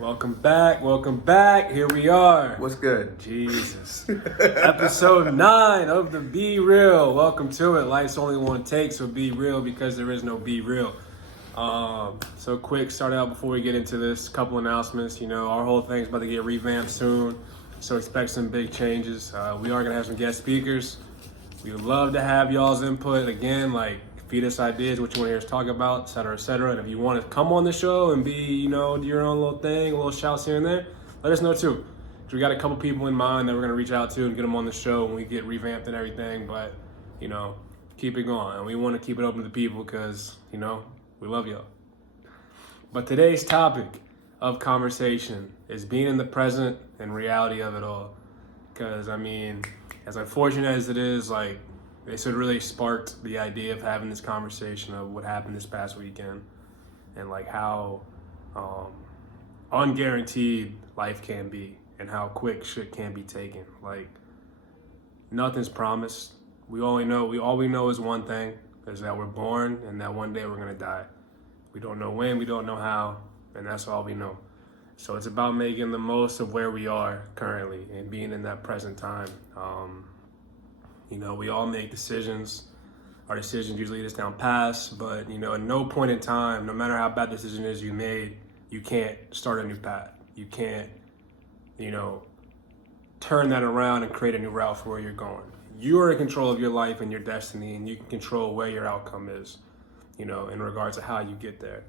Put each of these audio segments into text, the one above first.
Welcome back. Here we are. What's good? Jesus. Episode 9 of the Be Real. Welcome to it. Life's only one take, so be real because there is no be real. So quick start out before we get into this. Couple announcements. Our whole thing's about to get revamped soon, so expect some big changes. We are gonna have some guest speakers. We would love to have y'all's input. Again, feed us ideas, what you want to hear us talk about, et cetera, et cetera. And if you want to come on the show and be, do your own little thing, a little shouts here and there, let us know too. So we got a couple people in mind that we're going to reach out to and get them on the show when we get revamped and everything. But, keep it going. And we want to keep it open to people because, we love y'all. But today's topic of conversation is being in the present and reality of it all. Because, as unfortunate as it is, this would really sparked the idea of having this conversation of what happened this past weekend and how unguaranteed life can be and how quick shit can be taken. Nothing's promised. All we know is one thing, is that we're born and that one day we're gonna die. We don't know when, we don't know how, and that's all we know. So it's about making the most of where we are currently and being in that present time. We all make decisions. Our decisions usually lead us down paths, but at no point in time, no matter how bad the decision is you made, you can't start a new path. You can't, turn that around and create a new route for where you're going. You are in control of your life and your destiny, and you can control where your outcome is, in regards to how you get there.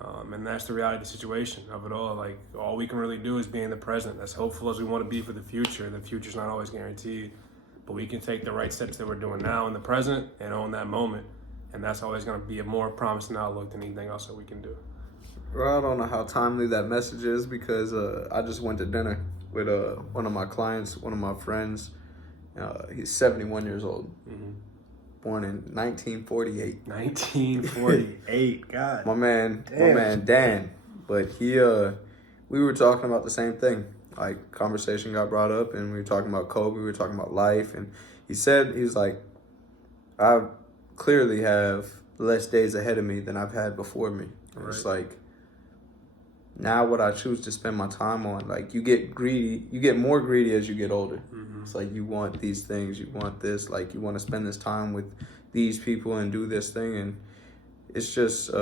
And that's the reality of the situation of it all. All we can really do is be in the present. As hopeful as we want to be for the future, the future's not always guaranteed. But we can take the right steps that we're doing now in the present and own that moment. And that's always going to be a more promising outlook than anything else that we can do. Well, I don't know how timely that message is because I just went to dinner with one of my clients, one of my friends. He's 71 years old, born in 1948. 1948, God. My man Dan. But we were talking about the same thing. Conversation got brought up and we were talking about Kobe, we were talking about life, and he's like, I clearly have less days ahead of me than I've had before me. Right. It's now what I choose to spend my time on, you get greedy, you get more greedy as you get older. Mm-hmm. It's you want these things, you want this, you want to spend this time with these people and do this thing, and it's just,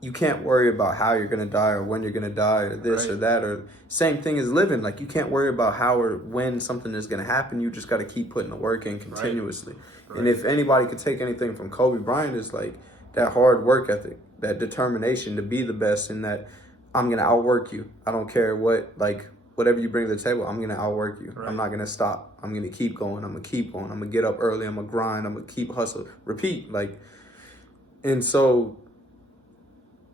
you can't worry about how you're going to die or when you're going to die or this or that, or same thing as living. You can't worry about how or when something is going to happen. You just got to keep putting the work in continuously. Right. And if anybody could take anything from Kobe Bryant, is that hard work ethic, that determination to be the best, and that I'm going to outwork you. I don't care whatever you bring to the table, I'm going to outwork you. Right. I'm not going to stop. I'm going to keep going. I'm going to keep going. I'm going to get up early. I'm going to grind. I'm going to keep hustle, repeat. And so,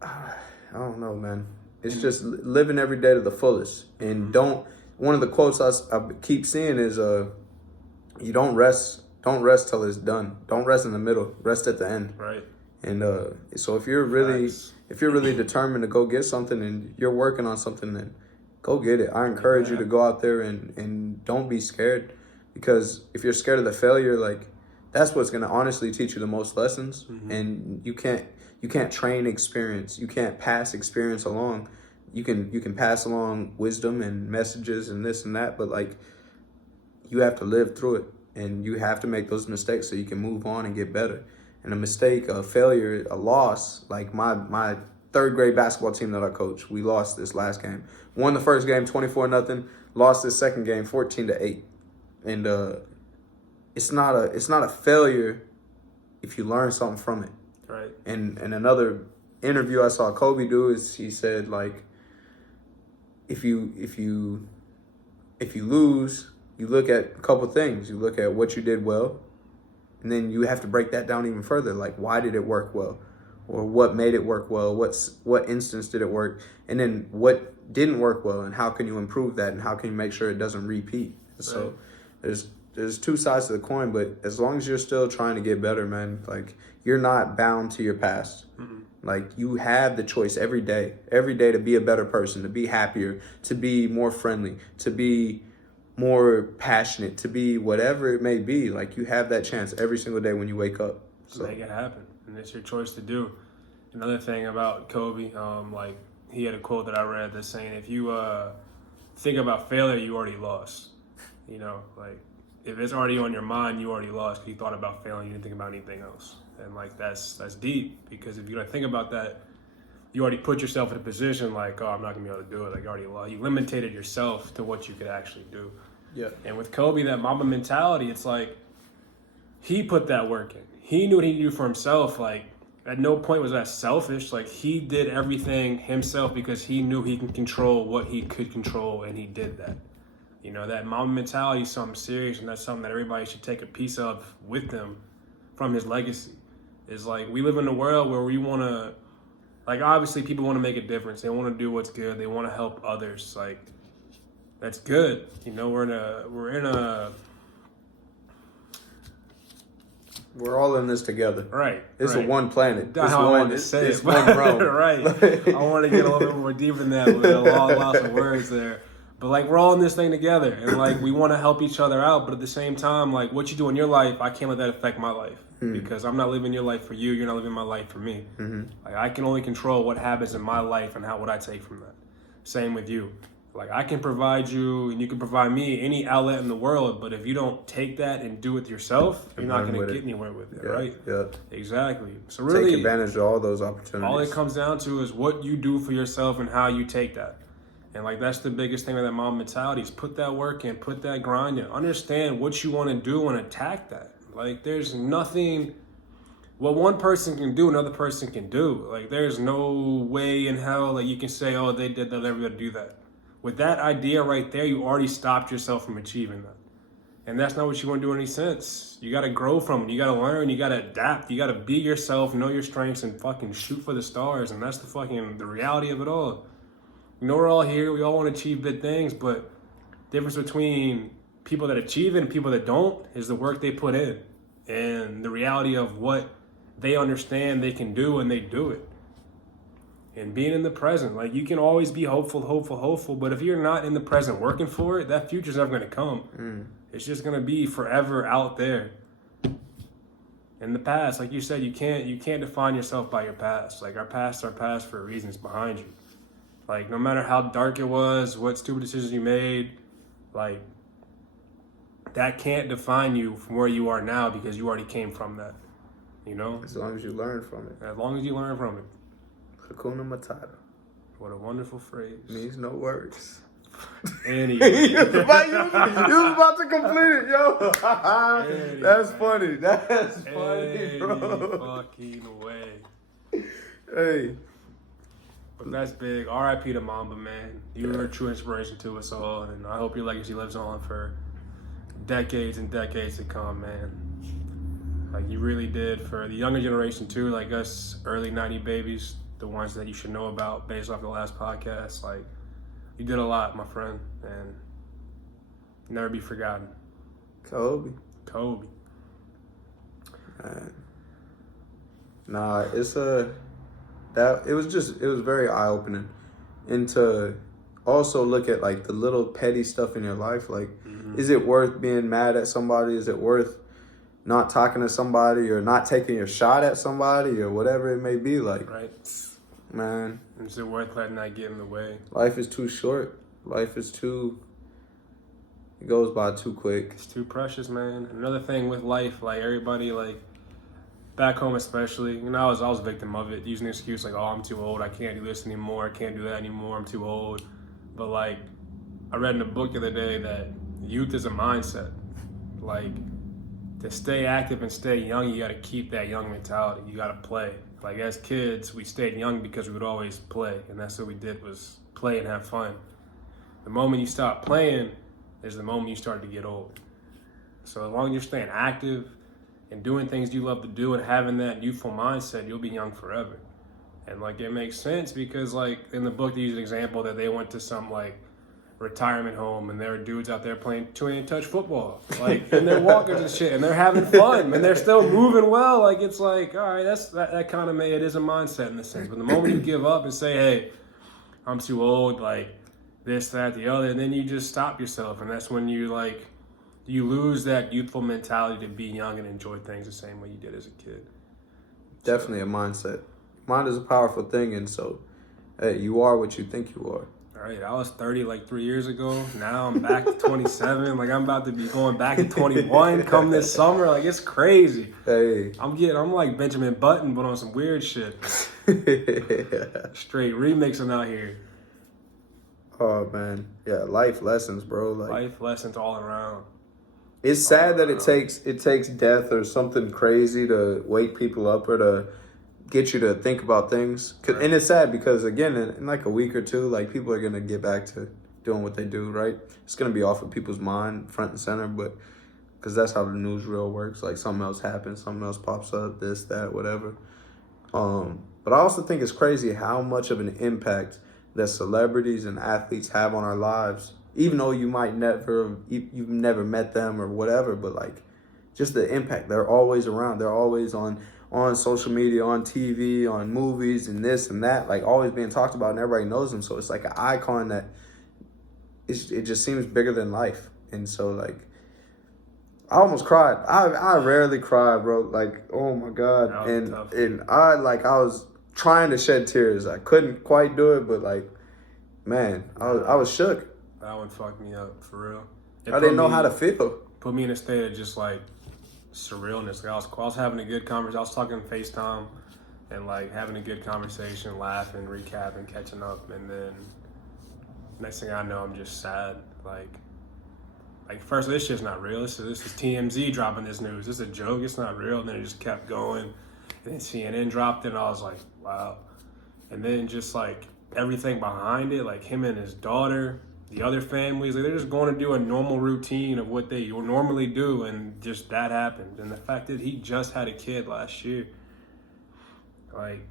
I don't know, man. It's just living every day to the fullest. And one of the quotes I keep seeing is, you don't rest till it's done. Don't rest in the middle. Rest at the end. Right. And so if you're really determined to go get something and you're working on something, then go get it. I encourage you to go out there and don't be scared, because if you're scared of the failure, that's what's going to honestly teach you the most lessons. Mm-hmm. And you can't train experience. You can't pass experience along. You can pass along wisdom and messages and this and that, but you have to live through it, and you have to make those mistakes so you can move on and get better. And a mistake, a failure, a loss, my third grade basketball team that I coach, we lost this last game. Won the first game 24-0, lost this second game 14-8. And it's not a failure if you learn something from it. Right. And another interview I saw Kobe do is he said if you lose, you look at a couple things. You look at what you did well, and then you have to break that down even further. Why did it work well, or what made it work well? What instance did it work, and then what didn't work well, and how can you improve that, and how can you make sure it doesn't repeat? Right. So there's two sides to the coin, but as long as you're still trying to get better, man, you're not bound to your past. Mm-hmm. You have the choice every day to be a better person, to be happier, to be more friendly, to be more passionate, to be whatever it may be. You have that chance every single day when you wake up. So make it happen. And it's your choice to do. Another thing about Kobe, like he had a quote that I read that's saying, if you think about failure, you already lost. You know, like if it's already on your mind, you already lost because you thought about failing, you didn't think about anything else. And like that's deep, because if you don't think about that, you already put yourself in a position like, oh, I'm not gonna be able to do it. Like you already lost. You limited yourself to what you could actually do. Yeah. And with Kobe, that Mamba mentality, it's like he put that work in. He knew what he could do for himself. Like at no point was that selfish. Like he did everything himself because he knew he can control what he could control, and he did that. You know, that Mamba mentality is something serious, and that's something that everybody should take a piece of with them from his legacy. Is like we live in a world where we want to, like obviously people want to make a difference. They want to do what's good. They want to help others. Like that's good. You know, we're all in this together. Right. It's a one planet. That's how I wanted to say it's it. one realm. Right. I want to get a little bit more deeper than that with lots of words there. But like we're all in this thing together, and like we want to help each other out. But at the same time, like what you do in your life, I can't let that affect my life because I'm not living your life for you. You're not living my life for me. Like I can only control what happens in my life and what I take from that. Same with you. Like I can provide you and you can provide me any outlet in the world, but if you don't take that and do it yourself, you're not going to get anywhere with it, right? Yeah. Exactly. So really, take advantage of all those opportunities. All it comes down to is what you do for yourself and how you take that. And like that's the biggest thing with that Mamba mentality is put that work in, put that grind in, understand what you want to do and attack that. Like there's nothing, what one person can do, another person can do. Like there's no way in hell that you can say, oh, they did that, they're going to do that. With that idea right there, you already stopped yourself from achieving that. And that's not what you want to do in any sense. You got to grow from it. You got to learn. You got to adapt. You got to be yourself, know your strengths, and fucking shoot for the stars. And that's the reality of it all. You know, we're all here. We all want to achieve big things, but the difference between people that achieve it and people that don't is the work they put in and the reality of what they understand they can do and they do it. And being in the present, like you can always be hopeful, but if you're not in the present working for it, that future's never going to come. It's just going to be forever out there. In the past, like you said, you can't define yourself by your past. Like our past are past for reasons behind you. Like no matter how dark it was, what stupid decisions you made, like that can't define you from where you are now because you already came from that. You know? As long as you learn from it. As long as you learn from it. Hakuna Matata. What a wonderful phrase. Means no words. Anyway. you was about to complete it, yo. Anyway. That's funny. That's funny, bro. Fucking way. Hey. But that's big. R.I.P. to Mamba, man. You were a true inspiration to us all, and I hope your legacy lives on for decades and decades to come, man. Like you really did for the younger generation too, like us early 90 babies, the ones that you should know about based off the last podcast. Like you did a lot, my friend, and never be forgotten. Kobe. Man. Nah, it was very eye-opening. And to also look at like the little petty stuff in your life, like is it worth being mad at somebody? Is it worth not talking to somebody or not taking your shot at somebody or whatever it may be? Like, right. Man. Is it worth letting that get in the way? Life is too short. It goes by too quick. It's too precious, man. Another thing with life, like everybody, like back home especially, you know, I was a victim of it, using the excuse like, oh, I'm too old, I can't do this anymore, I can't do that anymore, I'm too old. But like, I read in a book the other day that youth is a mindset. Like, to stay active and stay young, you got to keep that young mentality. You got to play. Like as kids, we stayed young because we would always play, and that's what we did was play and have fun. The moment you stop playing is the moment you start to get old. So as long as you're staying active and doing things you love to do and having that youthful mindset, you'll be young forever. And like it makes sense because like in the book they use an example that they went to some like retirement home and there are dudes out there playing 20-touch football, like and they're walkers and shit and they're having fun and they're still moving well. Like it's like, all right, that kind of it is a mindset in a sense. But the moment you give up and say, hey, I'm too old, like this, that, the other, and then you just stop yourself, and that's when you lose that youthful mentality to be young and enjoy things the same way you did as a kid. Definitely a mindset. mind is a powerful thing, and so, hey, you are what you think you are. All right, I was 30 like 3 years ago. Now I'm back to 27. Like I'm about to be going back to 21 come this summer. Like it's crazy. Hey. I'm like Benjamin Button, but on some weird shit. Straight remixing out here. Oh man, yeah, life lessons, bro. Like Life lessons all around. it's sad that it takes death or something crazy to wake people up or to get you to think about things. Right. And it's sad because again, in like a week or two, like people are gonna get back to doing what they do, right? It's gonna be off of people's mind, front and center, but because that's how the newsreel works. Like something else happens, something else pops up, this, that, whatever. But I also think it's crazy how much of an impact that celebrities and athletes have on our lives, even though you've never met them or whatever, but like just the impact. They're always around. They're always on social media, on TV, on movies and this and that, like always being talked about and everybody knows them. So it's like an icon that it just seems bigger than life. And so like, I almost cried. I rarely cry, bro. Like, oh my God. And I was trying to shed tears. I couldn't quite do it, but like, man, I was shook. That one fucked me up for real. I didn't know how to feel. Put me in a state of just like surrealness. Like I was having a good conversation. I was talking FaceTime and like having a good conversation, laughing, recapping, catching up, and then next thing I know, I'm just sad. Like first, this shit's not real. This is TMZ dropping this news. This is a joke. It's not real. And then it just kept going. And then CNN dropped it, and I was like, wow. And then just like everything behind it, like him and his daughter, the other families, like they're just going to do a normal routine of what they normally do, and just that happened. And the fact that he just had a kid last year, like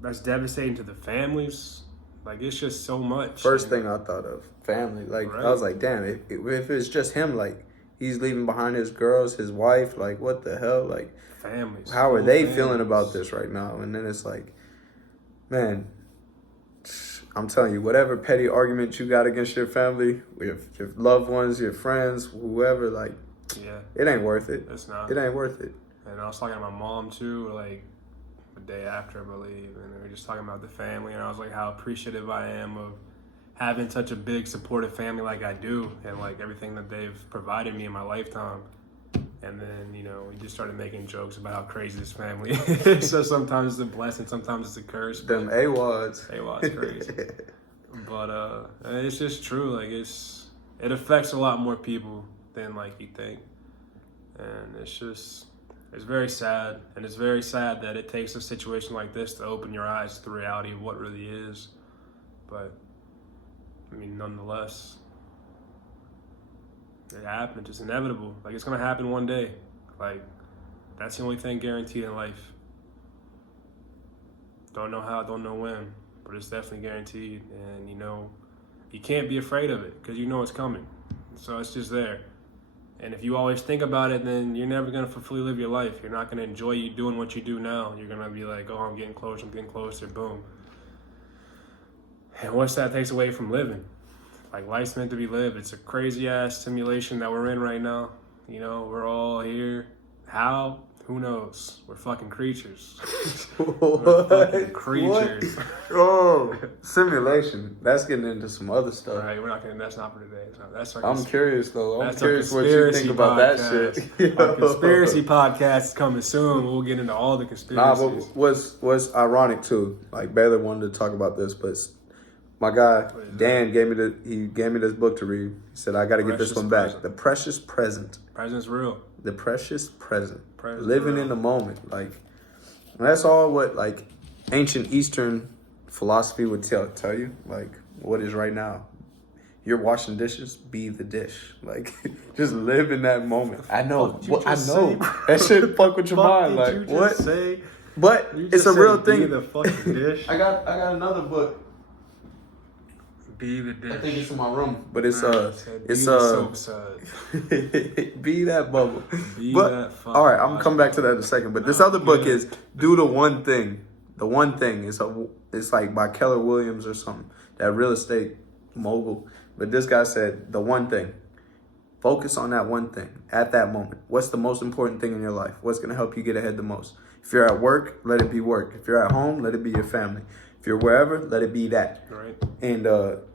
that's devastating to the families. Like it's just so much. First thing I thought of, family. Like right. I was like, damn, if it's just him, like he's leaving behind his girls, his wife, like what the hell, like families. How are they feeling about this right now? And then it's like, man, I'm telling you, whatever petty argument you got against your family, with your loved ones, your friends, whoever, like, yeah, it ain't worth it. It's not. It ain't worth it. And I was talking to my mom too, like the day after, I believe, and we were just talking about the family, and I was like, how appreciative I am of having such a big supportive family like I do, and like everything that they've provided me in my lifetime. And then, you know, we just started making jokes about how crazy this family is. So sometimes it's a blessing, sometimes it's a curse. Them AWODs. AWOD's crazy. But it's just true. Like it affects a lot more people than like you think. And it's very sad. And it's very sad that it takes a situation like this to open your eyes to the reality of what really is. But I mean, nonetheless, it happens. It's inevitable. Like, it's going to happen one day. Like, that's the only thing guaranteed in life. Don't know how, don't know when, but it's definitely guaranteed. And, you know, you can't be afraid of it because you know it's coming. So it's just there. And if you always think about it, then you're never going to fully live your life. You're not going to enjoy you doing what you do now. You're going to be like, oh, I'm getting closer, boom. And what's that takes away from living? Like, life's meant to be lived. It's a crazy-ass simulation that we're in right now. You know, we're all here. How? Who knows? We're fucking creatures. We're fucking creatures. What? Oh, simulation. That's getting into some other stuff. All right, we're not gonna. That's not for today. That's our I'm curious, though. I'm curious what you think about that shit. Our conspiracy podcast is coming soon. We'll get into all the conspiracies. Nah, but what's ironic, too, like, Baylor wanted to talk about this, but my guy, Dan, gave me this book to read. He said, I got to get this one back. Present. The Precious Present. Present's real. The Precious Present. Living real. In the moment. Like, that's all what, like, ancient Eastern philosophy would tell you. Like, what is right now. You're washing dishes, be the dish. Like, just live in that moment. I know. I know. That shit fuck with your mind. Like, what? Say, but it's a real thing. Be the fucking dish. I got another book. Be the dish. I think it's in my room, but it's be that bubble. All right, I'm gonna come back to that in a second. But this other book is Do the One Thing. The One Thing it's like by Keller Williams or something. That real estate mogul. But this guy said the one thing. Focus on that one thing at that moment. What's the most important thing in your life? What's gonna help you get ahead the most? If you're at work, let it be work. If you're at home, let it be your family. If you're wherever, let it be that. Right. And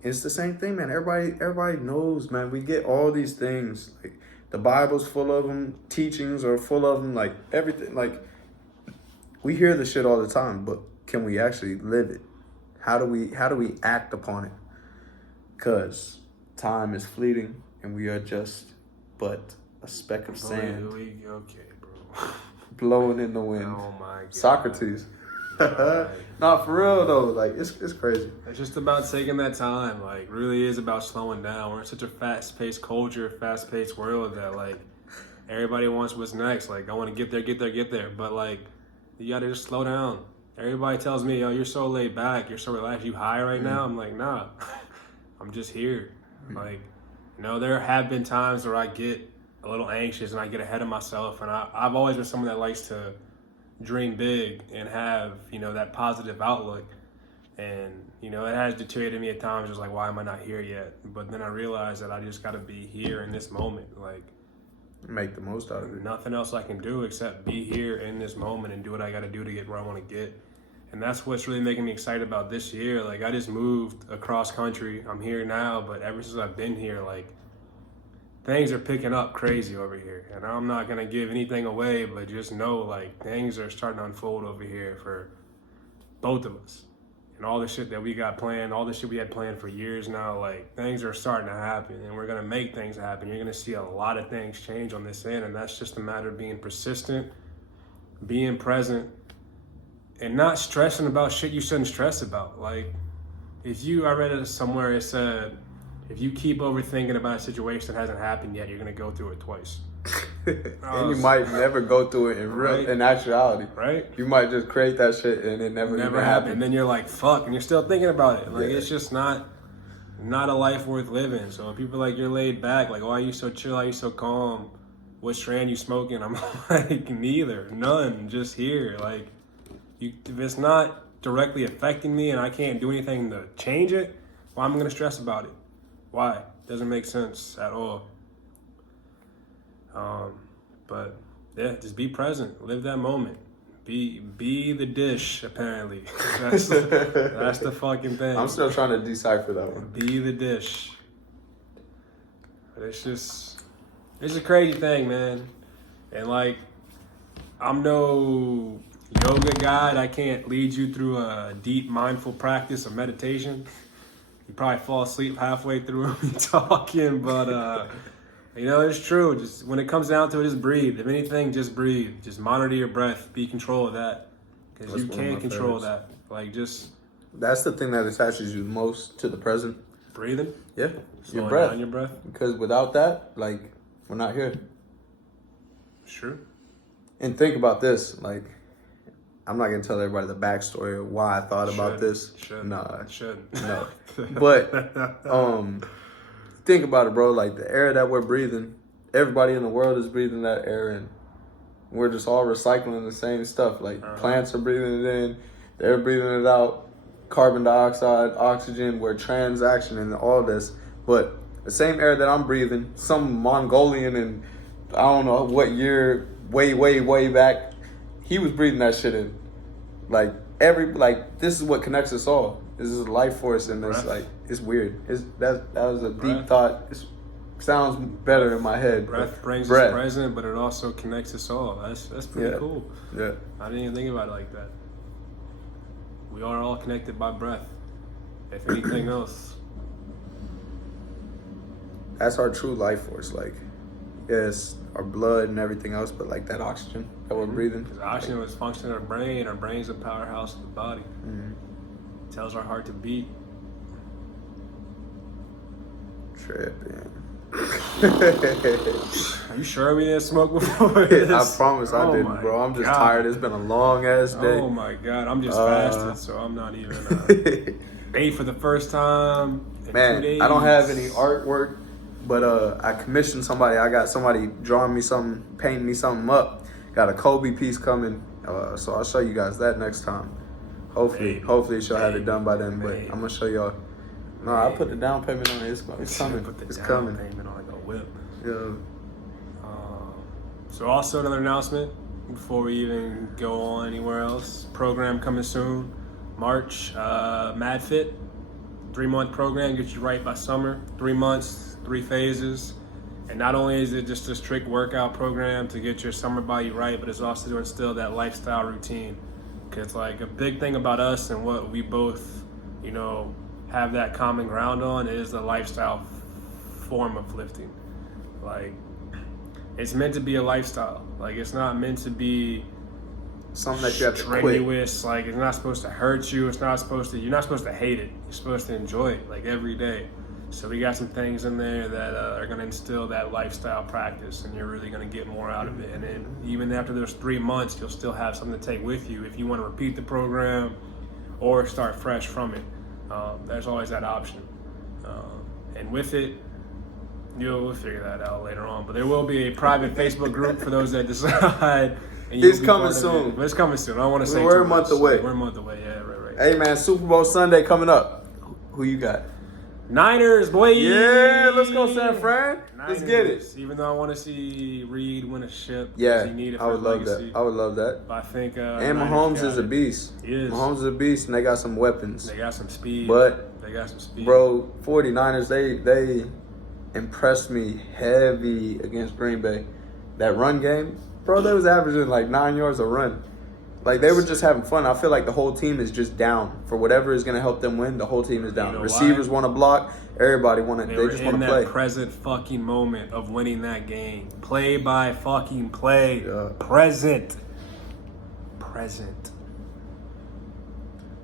it's the same thing, man. Everybody knows, man. We get all these things. Like the Bible's full of them. Teachings are full of them. Like everything. Like we hear the shit all the time, but can we actually live it? How do we act upon it? Because time is fleeting, and we are just but a speck of sand Okay, bro. blowing in the wind. Oh my God. Socrates. Not for real though. Like it's crazy. It's just about taking that time. Like really is about slowing down. We're in such a fast-paced culture, fast-paced world that like everybody wants what's next. Like I want to get there. But like you gotta just slow down. Everybody tells me, "Yo, you're so laid back. You're so relaxed. You high right now." I'm like, nah. I'm just here. Like, you know, there have been times where I get a little anxious and I get ahead of myself. And I've always been someone that likes to dream big and have, you know, that positive outlook. And, you know, it has deteriorated me at times, just like, why am I not here yet? But then I realized that I just got to be here in this moment. Like, make the most out of it. Nothing else I can do except be here in this moment and do what I got to do to get where I want to get. And that's what's really making me excited about this year. Like, I just moved across country. I'm here now, but ever since I've been here, like, things are picking up crazy over here. And I'm not going to give anything away, but just know, like, things are starting to unfold over here for both of us. And all the shit that we got planned, all the shit we had planned for years now, like, things are starting to happen. And we're going to make things happen. You're going to see a lot of things change on this end. And that's just a matter of being persistent, being present, and not stressing about shit you shouldn't stress about. Like, I read it somewhere, it said, if you keep overthinking about a situation that hasn't happened yet, you're going to go through it twice. And you might never go through it in actuality. Right? You might just create that shit and it never happened. And then you're like, fuck, and you're still thinking about it. Like, It's just not a life worth living. So when people are like, you're laid back, like, why are you so chill? Why are you so calm? What strand you smoking? I'm like, neither. None. Just here. Like, if it's not directly affecting me and I can't do anything to change it, well, I'm going to stress about it. Why? Doesn't make sense at all. But yeah, just be present. Live that moment. Be the dish, apparently. That's the fucking thing. I'm still trying to decipher that one. Be the dish. But it's a crazy thing, man. And like, I'm no yoga guide. I can't lead you through a deep mindful practice of meditation. You probably fall asleep halfway through me talking, but you know, it's true. Just when it comes down to it, just breathe. If anything, just breathe. Just monitor your breath. Be in control of that, because you can't control that. Like, just that's the thing that attaches you most to the present. Breathing. Yeah, your breath. Down your breath. Because without that, like, we're not here. It's true. And think about this, like, I'm not gonna tell everybody the backstory of why I thought about this. No. But think about it, bro. Like, the air that we're breathing, everybody in the world is breathing that air in. We're just all recycling the same stuff. Like, plants are breathing it in, they're breathing it out. Carbon dioxide, oxygen, we're transactioning all this. But the same air that I'm breathing, some Mongolian in I don't know what year, way back, he was breathing that shit in. Like, this is what connects us all. This is a life force, and it's like, it's weird. That was a deep thought. It sounds better in my head. Breath brings us present, but it also connects us all. That's pretty cool. Yeah. I didn't even think about it like that. We are all connected by breath. If anything else. That's our true life force. Like, yes, our blood and everything else, but like that oxygen that we're breathing. Because oxygen is functioning in our brain. Our brain's the powerhouse of the body. It tells our heart to beat. Tripping. Are you sure we didn't smoke before this? I promise I didn't, bro. I'm just tired. It's been a long ass day. Oh my God. I'm just fasted, so I'm not even ate for the first time in 2 days. I don't have any artwork, but I commissioned somebody. I got somebody drawing me something, painting me something up. Got a Kobe piece coming, so I'll show you guys that next time. Hopefully she'll have it done by then. But I'm gonna show y'all. No, I put the down payment on it. It's coming. It's coming. Payment on like a whip. Yeah. So also another announcement. before we even go on anywhere else. Program coming soon, March. Mad Fit, 3-month program, gets you right by summer. 3 months, 3 phases. And not only is it just a strict workout program to get your summer body right, but it's also to instill that lifestyle routine. Because like a big thing about us and what we both, have that common ground on is the lifestyle form of lifting. Like, it's meant to be a lifestyle. Like, it's not meant to be something that you have to quit. Strenuous. Like, it's not supposed to hurt you. You're not supposed to hate it. You're supposed to enjoy it, like, every day. So we got some things in there that are going to instill that lifestyle practice, and you're really going to get more out of it. And then even after those 3 months, you'll still have something to take with you if you want to repeat the program or start fresh from it. There's always that option. And with it, we'll figure that out later on. But there will be a private Facebook group for those that decide. It's coming soon. But it's coming soon. I don't want to say we're a month away. We're a month away. Yeah, right. Hey man, Super Bowl Sunday coming up. Who you got? Niners, boy. Yeah, let's go San Fran. Niners. Let's get it. Even though I want to see Reed win a ship. Yeah, I would love that. I would love that. But I think and Mahomes is a beast. He is. Mahomes is a beast, and they got some weapons. They got some speed. Bro, 49ers, they impressed me heavy against Green Bay. That run game, bro, they was averaging like 9 yards a run. Like, they were just having fun. I feel like the whole team is just down. For whatever is going to help them win, the whole team is down. Receivers want to block. Everybody they just want to play. That present fucking moment of winning that game. Play by fucking play. Yeah. Present.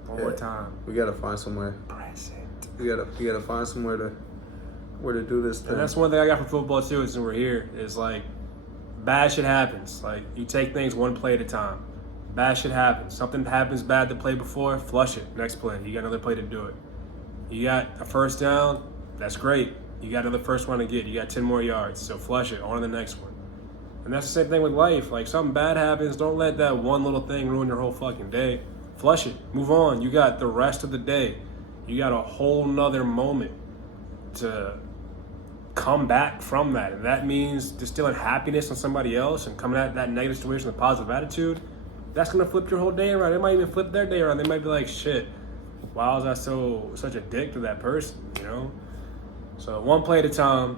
One more time. We got to find somewhere. Present. We gotta find somewhere to do this thing. And that's one thing I got from football too, is when we're here, is like, bad shit happens. Like, you take things one play at a time. Bad shit happens. Something happens bad the play before, flush it. Next play. You got another play to do it. You got a first down, that's great. You got another first one to get. You got 10 more yards. So flush it. On to the next one. And that's the same thing with life. Like, something bad happens, don't let that one little thing ruin your whole fucking day. Flush it. Move on. You got the rest of the day. You got a whole nother moment to come back from that. And that means distilling happiness on somebody else and coming at that negative situation with a positive attitude. That's going to flip your whole day around. It might even flip their day around. They might be like, shit, why was I such a dick to that person, So one play at a time.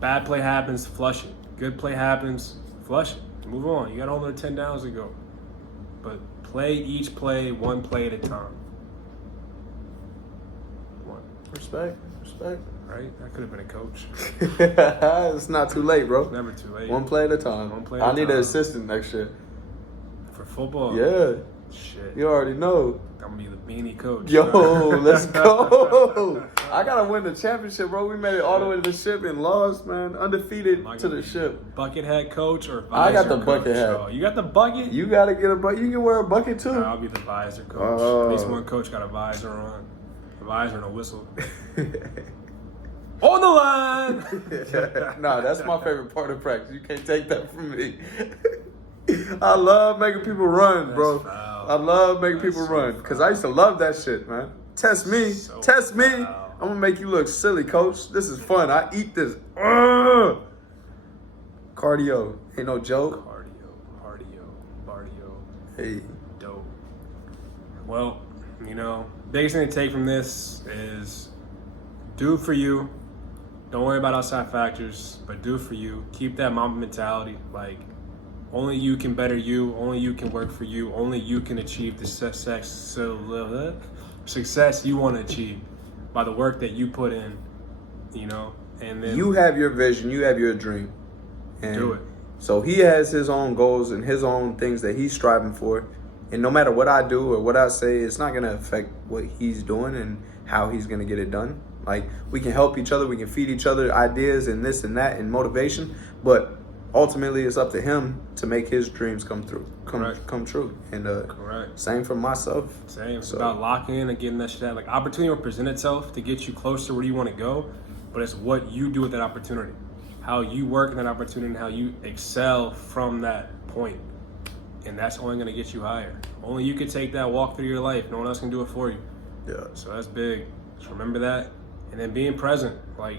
Bad play happens, flush it. Good play happens, flush it. Move on. You got a whole other 10 downs to go. But play each play one play at a time. Respect. Right? I could have been a coach. It's not too late, bro. It's never too late. One play at a time. I need an assistant next year. For football? Yeah. Shit. You already know. I'm going to be the beanie coach. Yo, let's go. I got to win the championship, bro. We made it all the way to the ship and lost, man. Undefeated to the ship. Bucket hat coach or visor I got the coach? bucket hat. Oh, you got the bucket? You got to get a bucket. You can wear a bucket, too. I'll be the visor coach. At least one coach got a visor on. A visor and a whistle. On the line! Nah, that's my favorite part of practice. You can't take that from me. I love making people run, bro. Foul. I love making people run. Because I used to love that shit, man. Test me. Test me. Foul. I'm going to make you look silly, coach. This is fun. I eat this. Cardio. Ain't no joke. Cardio. Hey. Dope. Well, biggest thing to take from this is do for you. Don't worry about outside factors, but do for you. Keep that mama mentality. Like, only you can better you. Only you can work for you. Only you can achieve the success you want to achieve by the work that you put in, And then you have your vision. You have your dream. And do it. So he has his own goals and his own things that he's striving for. And no matter what I do or what I say, it's not going to affect what he's doing and how he's going to get it done. Like, we can help each other. We can feed each other ideas and this and that and motivation. But ultimately, it's up to him to make his dreams come true. And Correct. Same for myself. Same. It's about locking in and getting that shit out. Like, opportunity will present itself to get you closer to where you want to go. But it's what you do with that opportunity. How you work in that opportunity and how you excel from that point. And that's only going to get you higher. Only you can take that walk through your life. No one else can do it for you. Yeah. So that's big. Just remember that. And then being present. Like,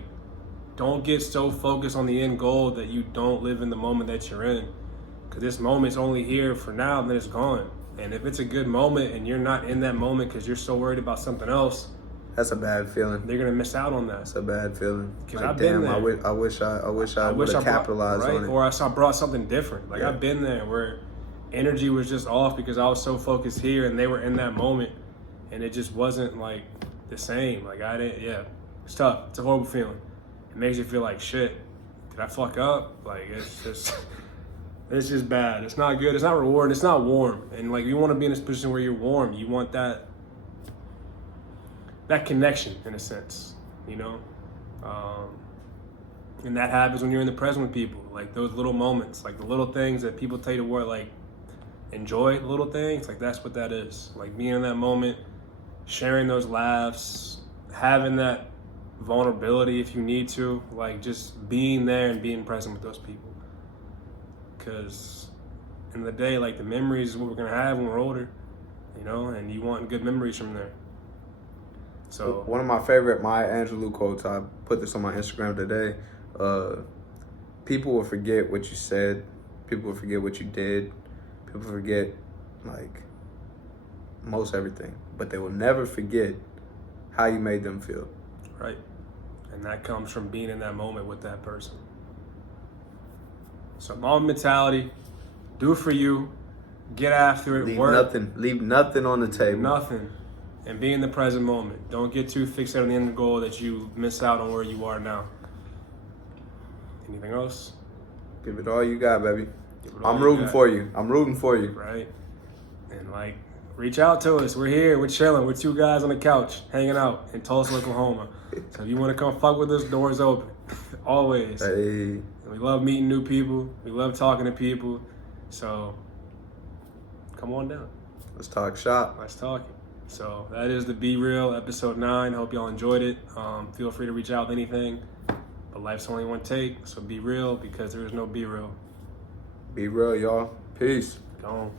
don't get so focused on the end goal that you don't live in the moment that you're in. Because this moment's only here for now, and then it's gone. And if it's a good moment and you're not in that moment because you're so worried about something else, that's a bad feeling. they're gonna miss out on that. That's a bad feeling. Because Like, I've been there. I wish I would have capitalized on it. Or I brought something different. Like, I've been there where energy was just off because I was so focused here and they were in that moment, and it just wasn't like the same. Like, I didn't. Yeah, it's tough. It's a horrible feeling. It makes you feel like shit. Did I fuck up? Like, it's just. It's just bad. It's not good. It's not rewarding. It's not warm. And like, you want to be in this position where you're warm. You want that connection in a sense, you know? And that happens when you're in the present with people. Like those little moments, like the little things that people tell you to work, like enjoy the little things. Like that's what that is. Like being in that moment, sharing those laughs, having that vulnerability if you need to, like just being there and being present with those people. Because in the day, like the memories is what we're gonna have when we're older, you know, and you want good memories from there. So one of my favorite Maya Angelou quotes, I put this on my Instagram today. People will forget what you said. People will forget what you did. People forget like most everything, but they will never forget how you made them feel. Right, and that comes from being in that moment with that person. So moment mentality, do for you, get after it, leave nothing on the table. Nothing. And be in the present moment. Don't get too fixated on the end goal that you miss out on where you are now. Anything else? Give it all you got, baby. I'm rooting for you. I'm rooting for you. Right. And like, reach out to us. We're here. We're chilling. We're two guys on the couch hanging out in Tulsa, Oklahoma. So if you want to come fuck with us, doors open. Always. Hey. We love meeting new people. We love talking to people. So come on down. Let's talk shop. Let's talk it. So that is the Be Real episode 9. Hope y'all enjoyed it. Feel free to reach out with anything. But life's only one take. So be real because there is no be real. Be real, y'all. Peace. Gone.